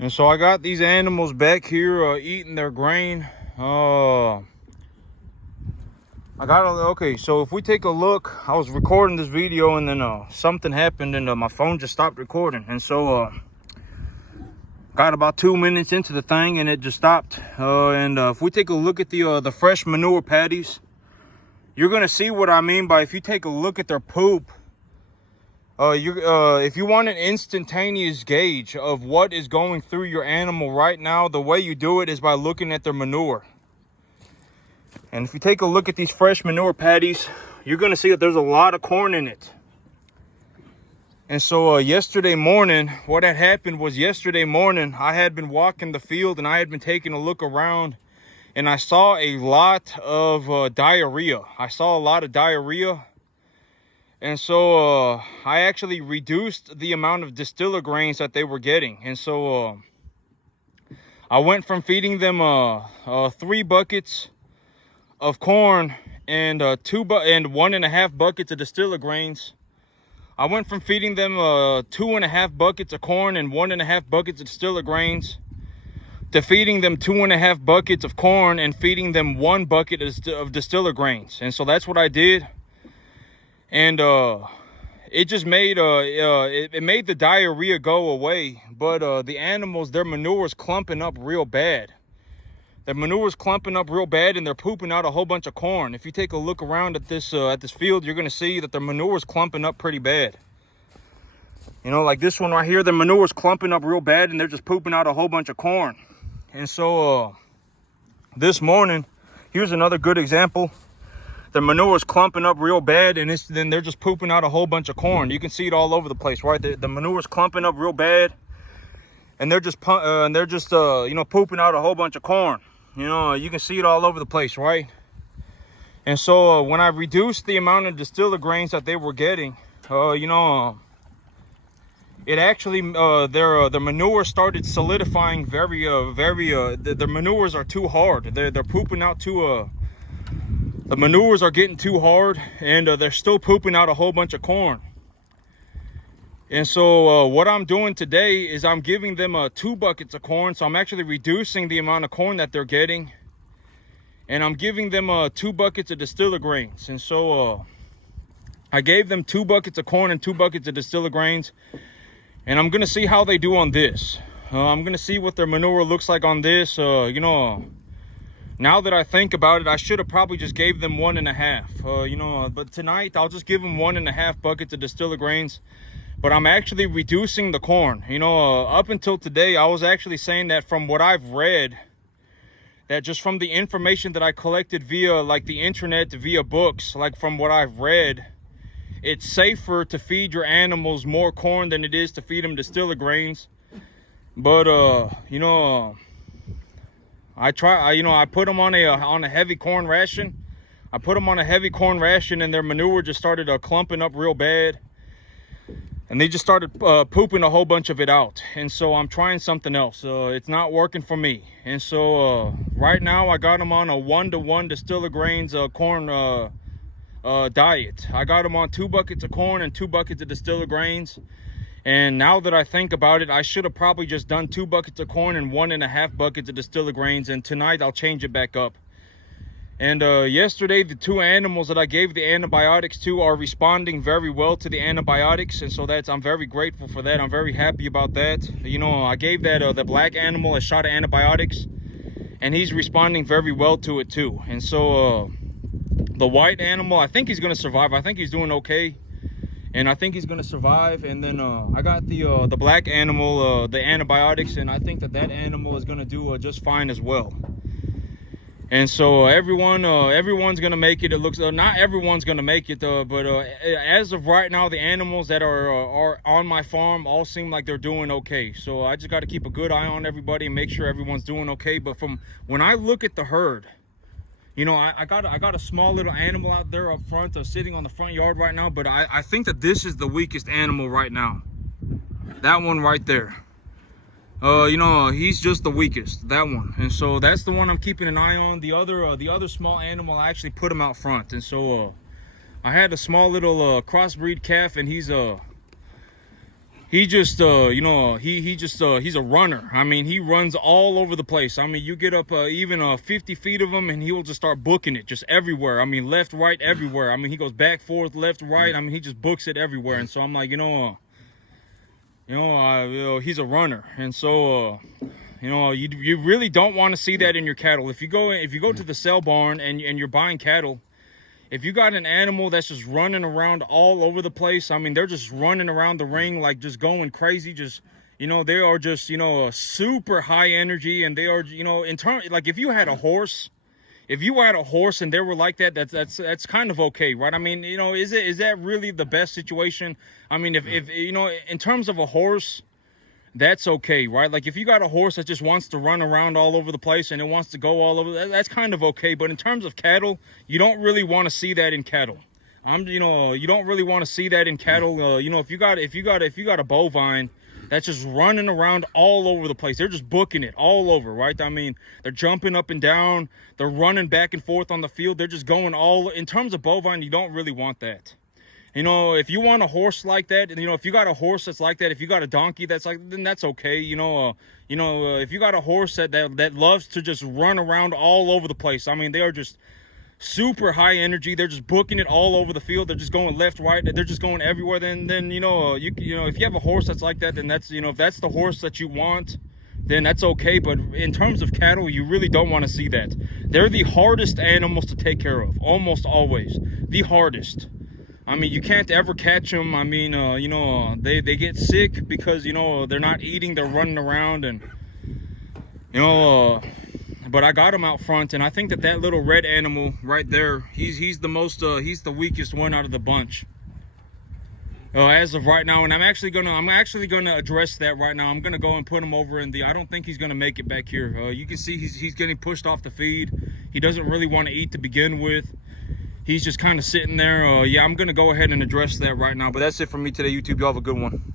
And so I got these animals back here eating their grain. Okay, so if we take a look, I was recording this video and then something happened and my phone just stopped recording. And so got about 2 minutes into the thing and it just stopped. If we take a look at the fresh manure patties, you're gonna see what I mean by if you take a look at their poop. If you want an instantaneous gauge of what is going through your animal right now, the way you do it is by looking at their manure. And if you take a look at these fresh manure patties, you're going to see that there's a lot of corn in it. And so yesterday morning, what had happened was yesterday morning, I had been walking the field and I had been taking a look around and I saw a lot of diarrhea. I saw a lot of diarrhea. And so I actually reduced the amount of distiller grains that they were getting. And so I went from feeding them 3 buckets of corn and 1.5 buckets of distiller grains. I went from feeding them 2.5 buckets of corn and 1.5 buckets of distiller grains to feeding them 2.5 buckets of corn and feeding them 1 bucket of distiller grains. And so that's what I did. And it just made it made the diarrhea go away. But the animals, their manure is clumping up real bad. Their manure is clumping up real bad and they're pooping out a whole bunch of corn. If you take a look around at this field, you're going to see that their manure is clumping up pretty bad. You know, like this one right here, their manure is clumping up real bad and they're just pooping out a whole bunch of corn. And so this morning, here's another good example. The manure is clumping up real bad and then they're just pooping out a whole bunch of corn. You can see it all over the place, right? The manure is clumping up real bad and they're just you know, pooping out a whole bunch of corn. You know, you can see it all over the place, right? And so when I reduced the amount of distiller grains that they were getting, you know, it actually their manure started solidifying their manures are too hard. They're pooping out too the manures are getting too hard and they're still pooping out a whole bunch of corn. And so what I'm doing today is I'm giving them 2 buckets of corn. So I'm actually reducing the amount of corn that they're getting. And I'm giving them 2 buckets of distiller grains. And so I gave them 2 buckets of corn and 2 buckets of distiller grains. And I'm going to see how they do on this. I'm going to see what their manure looks like on this. You know, now that I think about it, I should have probably just gave them 1.5. You know, but tonight I'll just give them 1.5 buckets of distiller grains. But I'm actually reducing the corn. You know, up until today, I was actually saying that from what I've read, that just from the information that I collected via like the internet, via books, like from what I've read, it's safer to feed your animals more corn than it is to feed them distiller grains. But you know, I put them on a heavy corn ration. I put them on a heavy corn ration and their manure just started clumping up real bad. And they just started pooping a whole bunch of it out. And so I'm trying something else. It's not working for me. And so right now I got them on a 1-to-1 distiller grains corn diet. I got them on 2 buckets of corn and 2 buckets of distiller grains. And now that I think about it, I should have probably just done 2 buckets of corn and 1.5 buckets of distiller grains. And tonight I'll change it back up. And yesterday, the 2 animals that I gave the antibiotics to are responding very well to the antibiotics. And so I'm very grateful for that. I'm very happy about that. You know, I gave that the black animal a shot of antibiotics and he's responding very well to it too. And so the white animal, I think he's going to survive. I think he's doing okay. And I think he's going to survive. And then I got the black animal, the antibiotics, and I think that animal is going to do just fine as well. And so everyone's gonna make it. It looks not everyone's gonna make it, but as of right now, the animals that are on my farm all seem like they're doing okay. So I just got to keep a good eye on everybody and make sure everyone's doing okay. But from when I look at the herd, you know, I got a small little animal out there up front, sitting on the front yard right now. But I think that this is the weakest animal right now. That one right there. You know, he's just the weakest, that one. And so that's the one I'm keeping an eye on. The other small animal, I actually put him out front. And so I had a small little crossbreed calf, and he's he just he's a runner. I mean, he runs all over the place. I mean, you get up even 50 feet of him and he will just start booking it just everywhere. I mean, left, right, everywhere. I mean, he goes back, forth, left, right. I mean, he just books it everywhere. And so I'm like, he's a runner. And so you really don't want to see that in your cattle. If you go to the sale barn and you're buying cattle, if you got an animal that's just running around all over the place, I mean, they're just running around the ring, like just going crazy, just, they are just, super high energy, and they are, like if you had a horse, and they were like that, that's kind of okay, right? I mean, is that really the best situation? I mean, if in terms of a horse, that's okay, right? Like if you got a horse that just wants to run around all over the place and it wants to go all over, that's kind of okay. But in terms of cattle, you don't really want to see that in cattle. You don't really want to see that in cattle. If you got a bovine that's just running around all over the place, they're just booking it all over, right? I mean, they're jumping up and down, they're running back and forth on the field, they're just going all. In terms of bovine, you don't really want that. If you want a horse like that, and if you got a horse that's like that, if you got a donkey that's like, then that's okay. If you got a horse that loves to just run around all over the place, I mean, they are just super high energy. They're just booking it all over the field. They're just going left, right. They're just going everywhere. Then if you have a horse that's like that, then that's if that's the horse that you want, then that's okay. But in terms of cattle, you really don't want to see that. They're the hardest animals to take care of, almost always the hardest. I mean, you can't ever catch them. I mean, they get sick because, they're not eating, they're running around, and, but I got him out front, and I think that little red animal right there, he's the weakest one out of the bunch. As of right now, and I'm actually gonna address that right now. I'm gonna go and put him over in I don't think he's gonna make it back here. You can see he's getting pushed off the feed. He doesn't really want to eat to begin with. He's just kind of sitting there. Yeah, I'm going to go ahead and address that right now. But that's it for me today, YouTube. Y'all have a good one.